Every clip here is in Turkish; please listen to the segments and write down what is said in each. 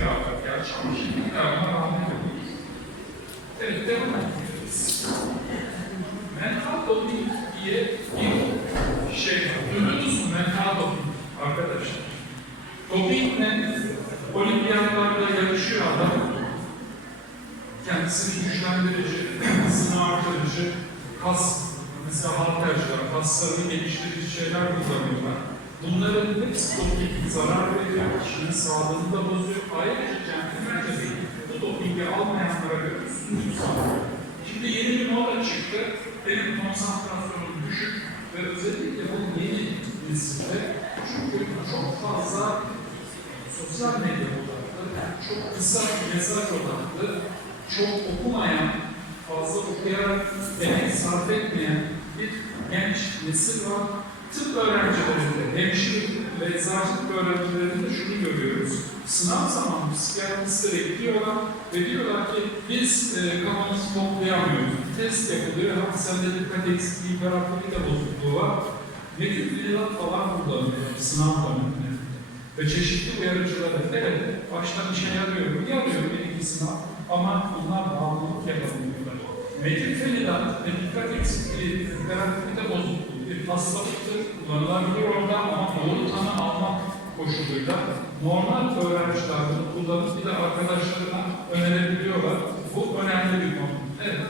bir afet gerçi ama şimdi bir daha rahmet olur. Evet, devam ediyoruz. Mental diye bir şey var. Duydunuz mu mental arkadaşlar? Dopingle olimpiyatlarda yarışıyor adam. Kendisini güçlendirici, hızını artırıcı, kas, mesela halterciler, kaslarını geliştirici şeyler kullanıyorlar. Bunların hepsi doping zarar veriyor, kişinin sağlığını da bozuyor. Ayrıca centilmence bu dopingi almayanlara göre üstünlük sağlıyor. Şimdi yeni bir moda çıktı, benim konsantrasyonum düşük ve özellikle bu yeni nesilde çünkü çok fazla sosyal medya odaklı, çok kısa mesaj odaklı, çok okumayan, fazla okuyarak emek sarf etmeyen bir genç nesil var. Tıp öğrencilerinde, hemşirelik ve eczacılık öğrencilerinde şunu görüyoruz. Sınav zamanı psikiyatristleri ekliyorlar ve diyorlar ki biz e, kafanızı toplayamıyoruz. Test yapılıyor, ha sende dikkat eksikliği, hiperaktivite bozukluğu var. Metilfilat falan kullanılıyor sınav döneminde. Ve çeşitli uyarıcıları, evet baştan işe yarıyor, yarıyor bir iki sınav ama bunlar bağımlılık yapabiliyorlar. Metilfenidat ve dikkat eksikliği, hiperaktivite bozukluğu bir hastalıktır, kullanılabilir orada ama doğru tanı almak koşuluyla normal öğrenciler bunu kullanıp bir de arkadaşlarına önerebiliyorlar. Bu önemli bir konu. Evet.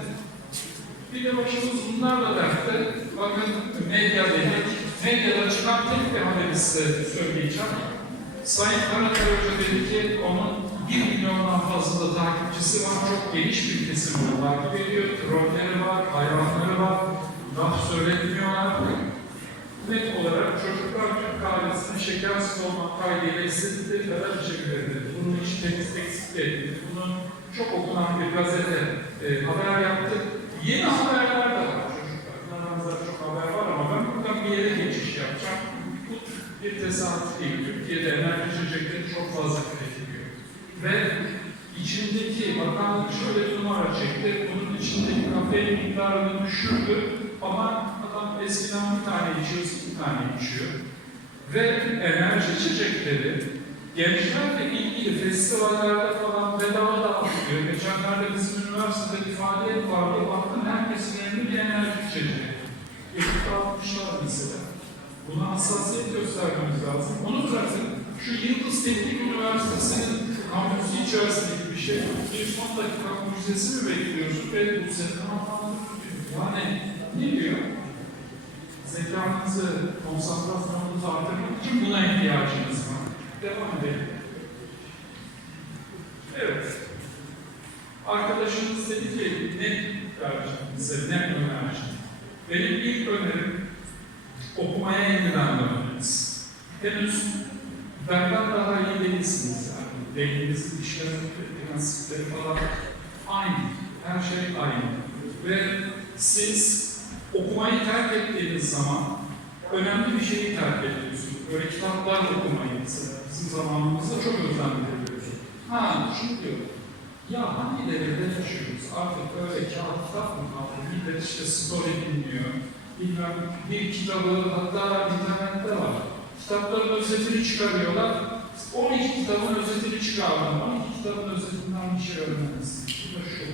Bir de başımız bunlarla dertte, bakın medya dedik, medyada çıkan tek bir haberi size söyleyeceğim. Sayın Karakay Hoca dedi ki onun 1 milyondan fazla da takipçisi var, çok geniş bir kesim onu takip ediyor, trolleri var, hayranları var, laf söyletmiyorlar. Net olarak çocuklar Türk kahvesini şekersiz olmak kaydıyla istedikleri kadar içebilirdi. Bunun hiç temiz eksik değil. Bunun çok okunan bir gazete e, haber yaptı. Yeni haberler de var çocuklar. Bunlardan çok haber var ama ben buradan bir yere geçiş yapacağım. Bu bir tesadüf değil. Türkiye'de enerji içecekleri çok fazla tüketiliyor. Ve içindeki bakanlık şöyle bir numara çekti. Bunun içindeki kafein miktarını düşürdü. Ama adam eskiden bir tane içiyorsa bir tane içiyor. Ve enerji içecekleri gençlerle ilgili festivallerde falan bedava dağıtılıyor. Geçenlerde bizim üniversitede bir faaliyet vardı. Baktım herkesin elinde bir enerji içeceği. Ekip almışlar mesela. Buna hassasiyet göstermemiz lazım. Onu bırakın. Şu Yıldız Teknik Üniversitesi'nin kampüsü içerisindeki bir şey. Bir son dakika mucizesi mi bekliyorsun? Ve bu sene Yani ne diyor? Zekanızı, konsantrasyonunuzu artırmak için buna ihtiyacınız var. Devam edelim. Evet. Arkadaşımız dedi ki ne vereceğim size, ne önereceğim? Benim ilk önerim okumaya yeniden dönmeniz. Henüz benden daha iyi değilsiniz yani. Beyninizin işlemi, prensipleri falan aynı. Her şey aynı. Ve siz okumayı terk ettiğiniz zaman önemli bir şeyi terk ediyorsunuz. Böyle kitaplar okumayı mesela. Bizim zamanımızda çok özendiriliyoruz. Ha, şunu diyor. Ya hangi devirde yaşıyoruz? Artık öyle kağıt kitap mı kaldı? Millet işte story dinliyor. Bilmem bir kitabı hatta internette var. Kitapların özetini çıkarıyorlar. 12 kitabın özetini çıkardım. 12 kitabın özetinden bir şey öğrenemezsin. Bu da şu.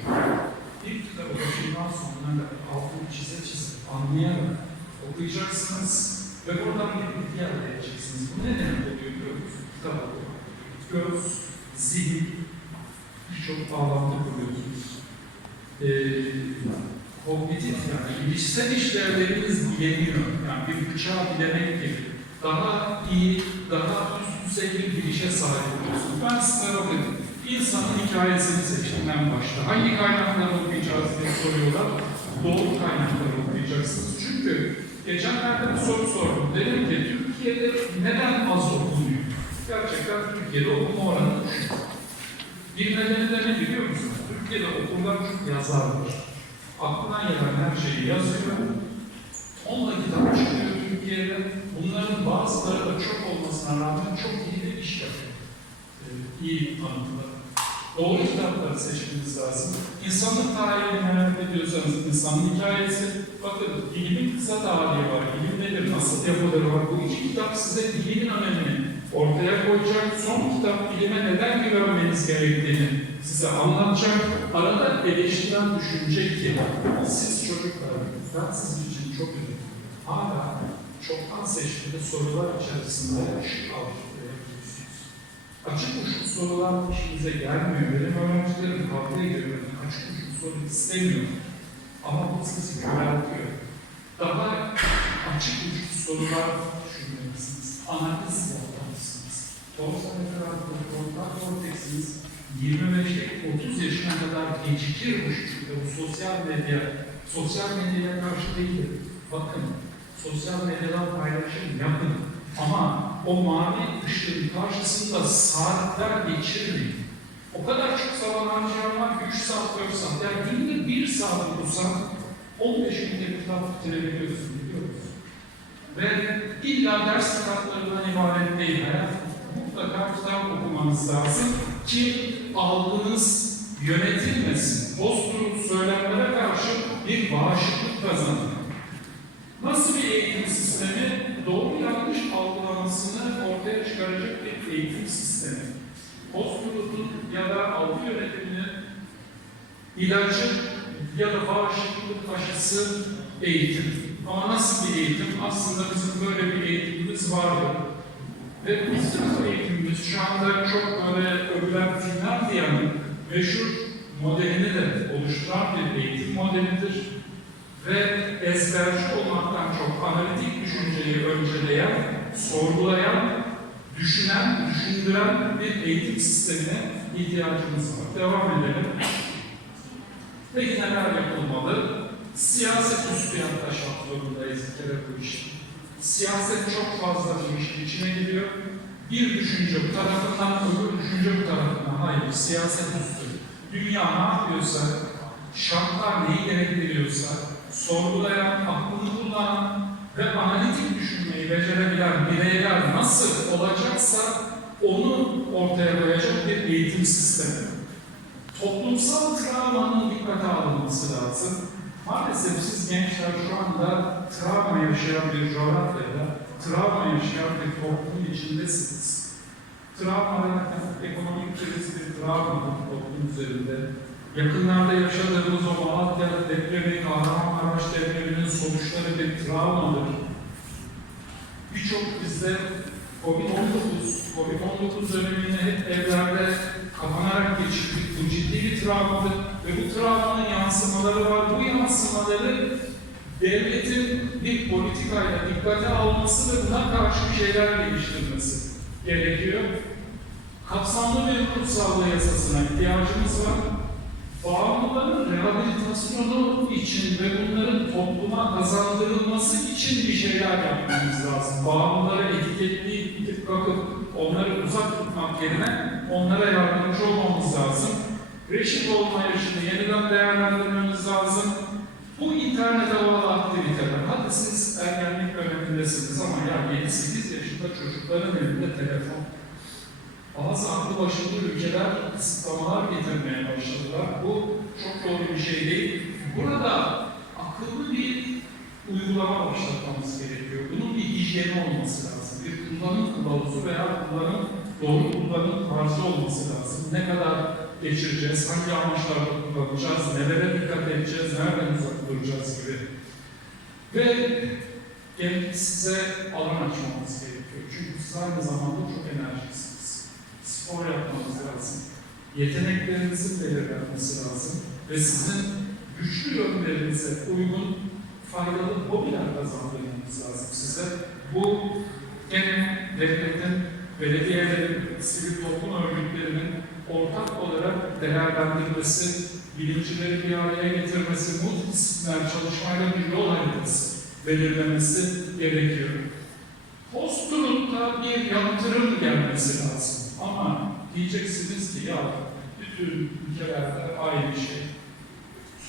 Bir kitabı başından sonuna kadar altını çize çize anlayarak okuyacaksınız ve buradan bir bilgi elde edeceksiniz. Bu ne demek oluyor musunuz? Kitap okumak. Göz, zihin, birçok bağlantı kuruyorsunuz. Ee, kognitif yani bilişsel işlevleriniz bileniyor. Yani bir bıçağı bilemek gibi. Daha iyi, daha üst düzey bir bilişe sahip oluyorsunuz. Ben size bakın, insanın hikayesini seçtim en başta. Hangi kaynakları okuyacağız diye soruyorlar. Doğru kaynakları okuyacaksınız. Çünkü geçenlerde bir soru sordum. Dedim ki Türkiye'de neden az okunuyor? Gerçekten Türkiye'de okuma oranı düşük. Bir nedeni de ne biliyor musunuz? Türkiye'de okurlar çok yazarlar. Aklına gelen her şeyi yazıyor. Onunla kitap çıkıyor Türkiye'de. Bunların bazıları da çok olmasına rağmen çok iyi bir iş yapıyor. Ee, iyi tanıtımlar. Doğru kitapları seçmeniz lazım. İnsanlık tarihini merak ediyorsanız insanın hikayesi, bakın bilimin kısa tarihi var, bilim nedir, nasıl yapılır var. Bu iki kitap size bilimin önemini, ortaya koyacak. Son kitap bilime neden güvenmeniz gerektiğini size anlatacak. Arada eleştiren düşünecek ki siz çocuklar, ben sizin için çok üzüldüm. Hala çoktan seçmeli sorular içerisinde alıştırıyorsunuz. Açık uçlu sorular işinize gelmiyor. Benim öğrencilerim kavga ediyor. Açık uçlu soru istemiyor. Ama bu sizi köreltiyor. Daha açık uçlu sorular düşünmelisiniz. Analiz yapmalısınız. Dorsal frontal korteksiniz 25'lik 30 yaşına kadar gecikir bu şekilde bu sosyal medya, sosyal medyaya karşı değil. Bakın, sosyal medyadan paylaşım yapın. Ama o mavi ışığın karşısında saatler geçirmeyin. O kadar çok zaman harcayan 3 saat, 4 saat. Yani günde 1 saat okusan 15 günde kitap bitirebiliyorsun biliyor musun? Ve illa ders kitaplarından ibaret değil. Hayat mutlaka kitap okumanız lazım ki algınız yönetilmesin. Bozkurt söylemlere karşı bir bağışıklık kazanın. Nasıl bir eğitim sistemi? Doğru yanlış algılamasını ortaya çıkaracak bir eğitim sistemi. Bozkurt'un ya da algı yönetiminin ilacı ya da bağışıklık aşısı eğitim. Ama nasıl bir eğitim? Aslında bizim böyle bir eğitimimiz vardı. Ve bizim eğitimimiz şu anda çok böyle övülen Finlandiya'nın meşhur modelini de oluşturan bir eğitim modelidir. Ve ezberci olmaktan çok analitik düşünceyi önceleyen, sorgulayan, düşünen, düşündüren bir eğitim sistemine ihtiyacımız var. Devam edelim. Peki neler yapılmalı? Siyaset üstü yaklaşmak zorundayız bir kere bu işin. Siyaset çok fazla bu işin içine giriyor. Bir düşünce bu tarafından, öbür düşünce bu tarafından. Hayır, siyaset üstü. Dünya ne yapıyorsa, şartlar neyi gerektiriyorsa, sorgulayan, aklını kullanan ve analitik düşünmeyi becerebilen bireyler nasıl olacaksa onu ortaya koyacak bir eğitim sistemi. Toplumsal travmanın dikkate alınması lazım. Maalesef siz gençler şu anda travma yaşayan bir coğrafyada, travma yaşayan bir toplum içindesiniz. Travma ekonomik kriz bir travma toplum üzerinde. Yakınlarda yaşadığımız o Malatya depremi, Kahramanmaraş depreminin sonuçları bir travmadır. Birçok bizde Covid-19, Covid-19 dönemini hep evlerde kapanarak geçirdik. Bu ciddi bir travmadır ve bu travmanın yansımaları var. Bu yansımaları devletin bir politikayla dikkate alması ve buna karşı şeyler geliştirmesi gerekiyor. Kapsamlı bir sağlığı yasasına ihtiyacımız var. Bağımlıların rehabilitasyonu için ve bunların topluma kazandırılması için bir şeyler yapmamız lazım. Bağımlıları etiketleyip kakıp onları uzak tutmak yerine onlara yardımcı olmamız lazım. Reşit olma yaşını yeniden değerlendirmemiz lazım. Bu internete bağlı aktiviteler, hadi siz ergenlik dönemindesiniz ama ya 7-8 yaşında çocukların elinde telefon. Bazı aklı başında ülkeler kısıtlamalar getirmeye başladılar. Doğru bir şey değil. Burada akıllı bir uygulama başlatmamız gerekiyor. Bunun bir hijyeni olması lazım. Bir kullanım kılavuzu veya kullanım, doğru kullanım tarzı olması lazım. Ne kadar geçireceğiz, hangi amaçlarla kullanacağız, nelere dikkat edeceğiz, nereden uzak duracağız gibi. Ve gel size alan açmamız gerekiyor. Çünkü siz aynı zamanda çok enerjiksiniz. Spor yapmanız lazım. Yeteneklerinizin belirlenmesi lazım. Ve sizin güçlü yönlerinize uygun faydalı hobiler kazandırmanız lazım size. Bu gene devletin, belediyelerin, sivil toplum örgütlerinin ortak olarak değerlendirmesi, bilimcileri bir araya getirmesi, multidisipliner çalışmayla bir yol haritası belirlemesi gerekiyor. Post-truth'ta bir yatırım gelmesi lazım. Ama diyeceksiniz ki ya bütün ülkelerde aynı şey.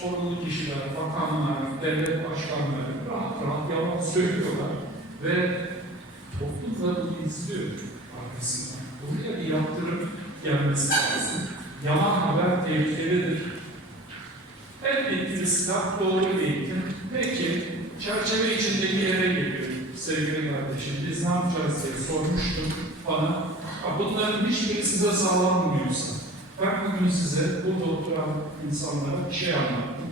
Sorumlu kişiler, bakanlar, devlet başkanları rahat rahat yalan söylüyorlar ve toplum da izliyor arkasından. Buraya bir yaptırım gelmesi lazım. Yalan haber tehlikelidir. En etkili silah doğru eğitim. Peki çerçeve içindeki yere geliyor sevgili kardeşim. Biz ne yapacağız diye sormuştum. bana, "Ya bunların hiçbiri size sağlanmıyorsa, ben bugün size burada oturan insanlara bir şey anlattım.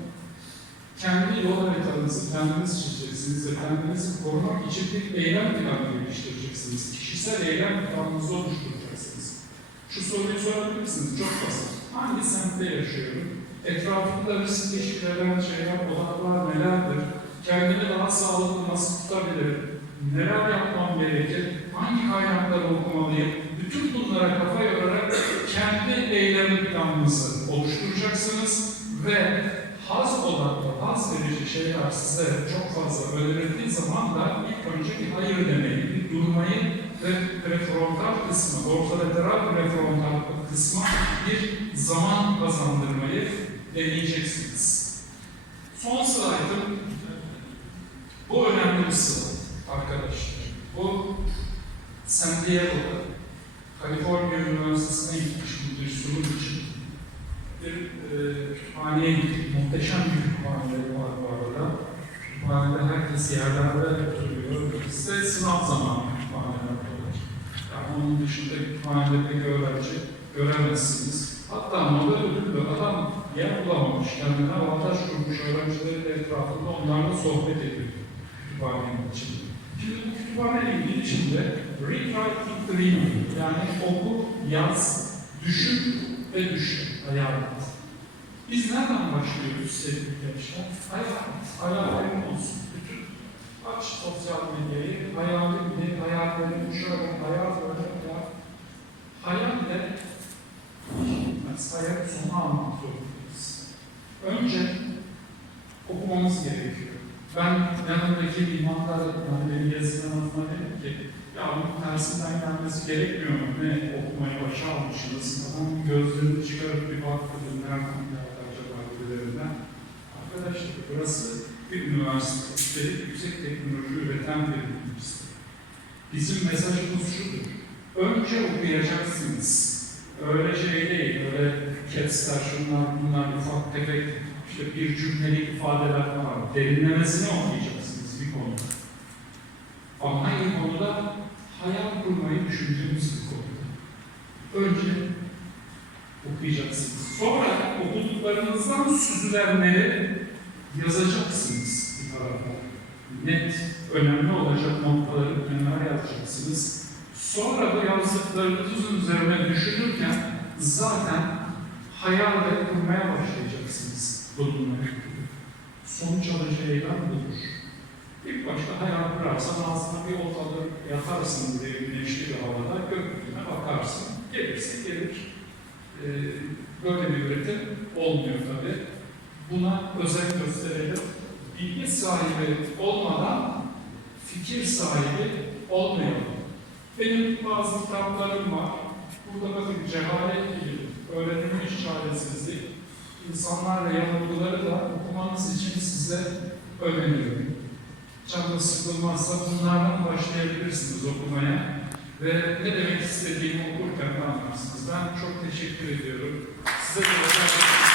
Kendi yol haritanızı kendiniz çizeceksiniz ve kendinizi korumak için bir eylem planı geliştireceksiniz. Kişisel eylem planınızı oluşturacaksınız. Şu soruyu sorabilir misiniz? Çok basit. Hangi semtte yaşıyorum? Etrafımda risk eden şeyler, olanaklar nelerdir? Kendimi daha sağlıklı nasıl tutabilirim? Neler yapmam gerekir? Hangi kaynakları okumalıyım? Bütün bunlara kafa yorarak kendi eylem planınızı oluşturacaksınız ve haz odaklı, haz verici şeyler size çok fazla öğretildiği zaman da ilk önce bir hayır demeyi, bir durmayı ve prefrontal kısmı, ortolateral prefrontal kısma bir zaman kazandırmayı deneyeceksiniz. Son slaytım, bu önemli bir slide arkadaşlar. Bu San Diego'da, Kaliforniya Üniversitesi'ne gitmiş bu bir sunum için. Bir e, kütüphaneye gittik. Muhteşem bir kütüphaneleri var bu arada. Kütüphanede herkes yerlerde oturuyor. Size sınav zamanı kütüphaneler var. Yani onun dışında kütüphanede pek öğrenci göremezsiniz. Hatta Nobel ödüllü adam yer bulamamış. Kendine avantaj kurmuş öğrencileri de etrafında onlarla sohbet ediyor kütüphanenin içinde. Şimdi bu kütüphanenin içinde Rewriting Dreaming yani oku, yaz, düşün ve düşün, hayal et. Biz nereden başlıyoruz sevgili gençler? Hayal hayallerin olsun. Bütün aç sosyal medyayı, hayalimle, hayallerim şöyle, hayal böyle, hayal. Hayalle gitmez, hayal sonu almak. Önce okumamız gerekiyor. Ben yanımdaki imanlar, yani beni yazılan adına dedim ki, ya bu tersinden gelmesi gerekmiyor mu? Ne okumaya başa? Adam gözlerini çıkarıp bir bak dedim, nereden geldi acaba birilerinden? Arkadaşlar burası bir üniversite, üstelik yüksek teknoloji üreten bir üniversite. Bizim mesajımız şudur, önce okuyacaksınız. Öyle şey değil, öyle kestler, şunlar, bunlar, ufak tefek, işte bir cümlelik ifadeler var. Derinlemesine okuyacaksınız bir konuda. Ama hangi konuda? Hayal kurmayı düşündüğümüz bir konuda. Önce okuyacaksınız. Sonra okuduklarınızdan süzülenleri yazacaksınız bir tarafa. Net, önemli olacak noktaları kenara yazacaksınız. Sonra bu yazdıklarınızın üzerine düşünürken zaten hayal kurmaya başlayacaksınız ilgili. Sonuç alacağı eylem budur. İlk başta hayal kurarsan ağzına bir oltalı yatarsın diye güneşli bir havada gökyüzüne bakarsın. Gelirse gelir. Ee, böyle bir üretim olmuyor tabi. Buna özen gösterelim. Bilgi sahibi olmadan fikir sahibi olmayalım. Benim bazı kitaplarım var. Burada bakın cehalet gibi, öğrenilmiş çaresizlik, insanlar ve yanılgıları da okumanız için size öneriyorum. Canlı sıkılmazsa bunlardan başlayabilirsiniz okumaya ve ne demek istediğimi okurken anlarsınız. Ben çok teşekkür ediyorum. Size de teşekkür ederim.